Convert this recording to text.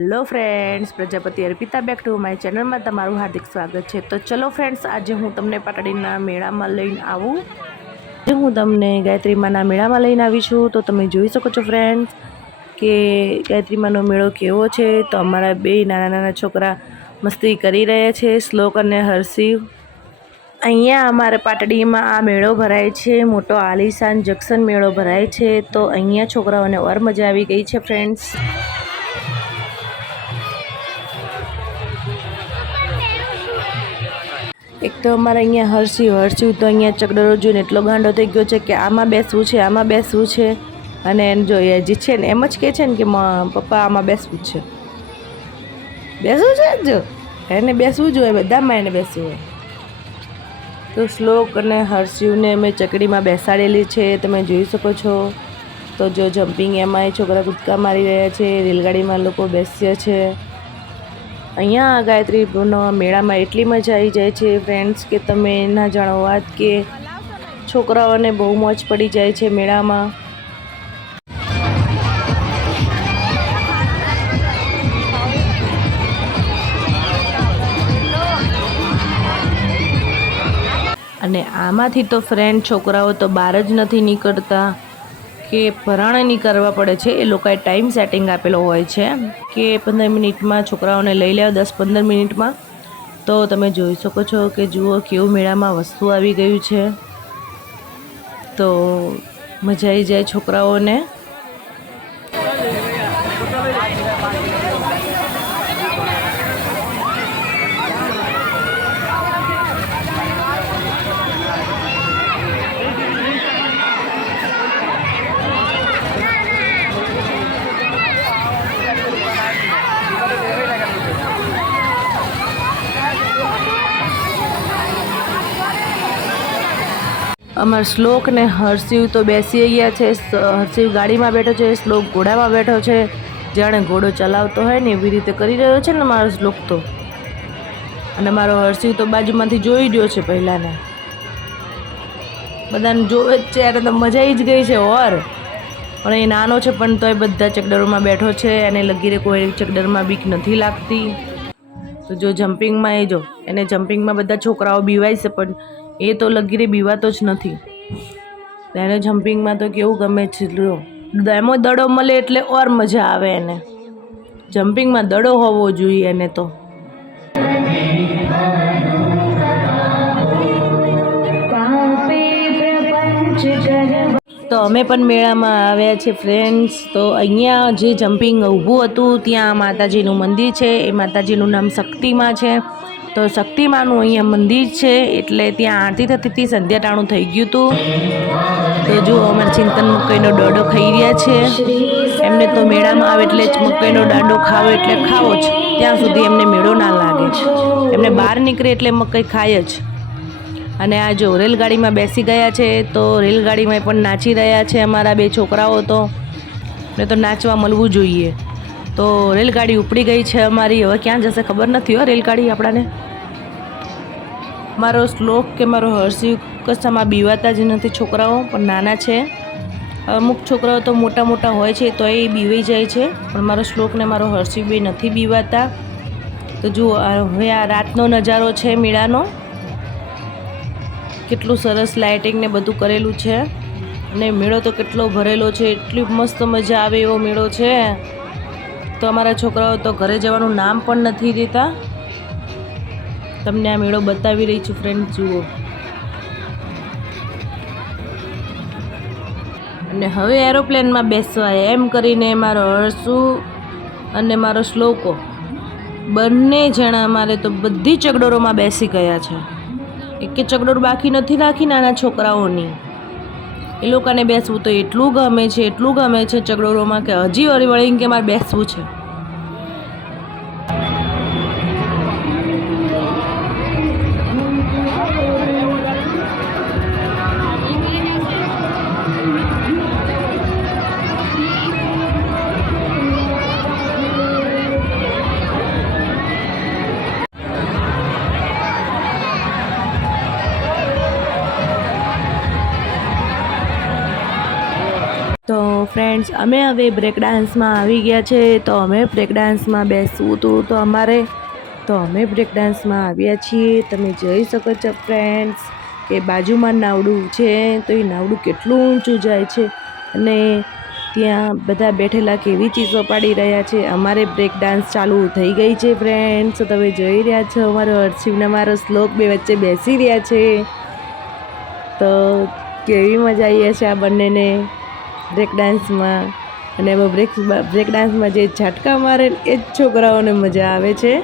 Hello friends, Prajapati Arpita back to my ચેનલમાં તમારું હાર્દિક સ્વાગત છે। તો ચલો ફ્રેન્ડ્સ, આજે હું તમને પાટડીના મેળામાં લઈને આવું। આજે હું તમને ગાયત્રીમાના મેળામાં લઈને આવી છું। તો તમે જોઈ શકો છો ફ્રેન્ડ્સ કે ગાયત્રીમાનો મેળો કેવો છે। તો અમારા બે નાના નાના છોકરા મસ્તી કરી રહ્યા છે, શ્લોક અને હર્ષિવ। અહીંયા અમારે પાટડીમાં આ મેળો ભરાય છે, મોટો આલીશાન જંક્શન મેળો ભરાય છે। તો અહીંયા છોકરાઓને ઓર મજા આવી ગઈ છે ફ્રેન્ડ્સ। એક તો અમારે અહીંયા હર્ષિવ તો અહીંયા ચકડોરો જોઈને એટલો ગાંડો થઈ ગયો છે કે આમાં બેસવું છે, આમાં બેસવું છે। અને એને જોઈએ જે છે ને એમ જ કહે છે ને કે પપ્પા આમાં બેસવું છે, બેસવું છે જ, એને બેસવું જોઈએ, બધામાં એને બેસવું હોય। તો શ્લોક અને હર્ષિવને અમે ચકડીમાં બેસાડેલી છે, તમે જોઈ શકો છો। તો જો જમ્પિંગ એમાંય છોકરા કૂદકા મારી રહ્યા છે, રેલગાડીમાં લોકો બેસ્યા છે। અહીંયા ગાયત્રીના મેળામાં એટલી મજા આવી જાય છે ફ્રેન્ડ્સ કે તમે ના જાણો વાત, કે છોકરાઓને બહુ મોજ પડી જાય છે મેળામાં। અને આમાંથી તો ફ્રેન્ડ છોકરાઓ તો બહાર જ નથી નીકળતા, કે પરાણે નહીં કરવા પડે છે। એ લોકોએ ટાઈમ સેટિંગ આપેલો હોય છે કે 15 મિનિટમાં છોકરાઓને લઈ લેવા, 10-15 મિનિટમાં। તો તમે જોઈ શકો છો કે જુઓ કેવું મેળામાં વસ્તુ આવી ગયું છે। તો મજા આવી જાય છોકરાઓને। અમારા શ્લોક ને હર્ષિવ તો બેસી ગયા છે। હર્ષિવ ગાડીમાં બેઠો છે, શ્લોક ઘોડામાં બેઠો છે, જાણે ઘોડો ચલાવતો હોય ને એવી રીતે કરી રહ્યો છે ને મારો શ્લોક તો। અને મારો હર્ષિવ તો બાજુમાંથી જોઈ રહ્યો છે પહેલાંને, બધાને જોવે જ છે, એને તો મજા આવી જ ગઈ છે ઓર। પણ એ નાનો છે પણ તોય બધા ચકડોરમાં બેઠો છે, એને લગીરે કોઈ ચકડરમાં બીક નથી લાગતી। તો જો જમ્પિંગમાં એ જો એને જમ્પિંગમાં બધા છોકરાઓ બીવાય છે, પણ એ તો લગીરે બીવાતો જ નથી। એને જમ્પિંગમાં તો કેવું ગમે છે, એમાં દડો મળે એટલે ઓર મજા આવે એને। જમ્પિંગમાં દડો હોવો જોઈએ એને તો। તો અમે પણ મેળામાં આવ્યા છે ફ્રેન્ડ્સ। તો અહીંયા જે જમ્પિંગ ઊભું હતું ત્યાં માતાજીનું મંદિર છે, એ માતાજીનું નામ શક્તિમાં છે। તો શક્તિમાનું અહીંયા મંદિર છે, એટલે ત્યાં આરતી થતી હતી, સંધ્યા ટાણું થઈ ગયું હતું। તો જો અમારે ચિંતન મકાઈનો ડોડો ખાઈ રહ્યા છે। એમને તો મેળામાં આવે એટલે જ મકાઈનો દાંડો ખાવો એટલે ખાવો જ, ત્યાં સુધી એમને મેળો ના લાગે। એમને બહાર નીકળે એટલે મકાઈ ખાય જ। અને આ જો રેલગાડીમાં બેસી ગયા છે, તો રેલગાડીમાં પણ નાચી રહ્યા છે અમારા બે છોકરાઓ। તો ને તો નાચવા મળવું જોઈએ। તો રેલગાડી ઉપડી ગઈ છે અમારી, હવે ક્યાં જશે ખબર નથી હો રેલગાડી આપણાને। મારો શ્લોક કે મારો હર્ષિવ કશામાં બીવાતા જ નથી છોકરાઓ, પણ નાના છે। અમુક છોકરાઓ તો મોટા મોટા હોય છે તો એ બીવાઈ જાય છે, પણ મારો શ્લોક ને મારો હર્ષિવ બે નથી બીવાતા। તો જુઓ હવે આ રાતનો નજારો છે મેળાનો, કેટલું સરસ લાઇટિંગ ને બધું કરેલું છે, અને મેળો તો કેટલો ભરેલો છે, એટલી મસ્ત મજા આવે એવો મેળો છે। તો અમારા છોકરાઓ તો ઘરે જવાનું નામ પણ નથી દેતા। તમને આ મેળો બતાવી રહી છું ફ્રેન્ડ, જુઓ। અને હવે એરોપ્લેનમાં બેસવા એમ કરીને મારો હર્ષુ અને મારો શ્લોકો બંને જણા અમારે તો બધી ચકડોરોમાં બેસી ગયા છે। એક ચકડોર બાકી નથી રાખી નાના છોકરાઓની। એ લોકોને બેસવું તો એટલું ગમે છે, એટલું ગમે છે ચકડોરોમાં, કે હજી વળીને કે મારે બેસવું છે। તો ફ્રેન્ડ્સ અમે હવે બ્રેક ડાન્સમાં આવી ગયા છે. તો અમે બ્રેક ડાન્સમાં બેસવું હતું તો અમારે તો અમે બ્રેક ડાન્સમાં આવ્યા છીએ. તમે જોઈ શકો છો ફ્રેન્ડ્સ કે બાજુમાં નાવડું છે તો એ નાવડું કેટલું ઊંચું જાય છે અને ત્યાં બધા બેઠેલા કેવી ચીસો પાડી રહ્યા છે. અમારે બ્રેક ડાન્સ ચાલુ થઈ ગઈ છે ફ્રેન્ડ્સ. તો તમે જોઈ રહ્યા છો અમારો હર્ષિવને અમારો શ્લોક બે વચ્ચે બેસી રહ્યા છે. તો કેવી મજા આવી છે આ બંનેને બ્રેક ડાન્સમાં. અને બ્રેક ડાન્સમાં જે ઝાટકા મારે એ જ છોકરાઓને મજા આવે છે.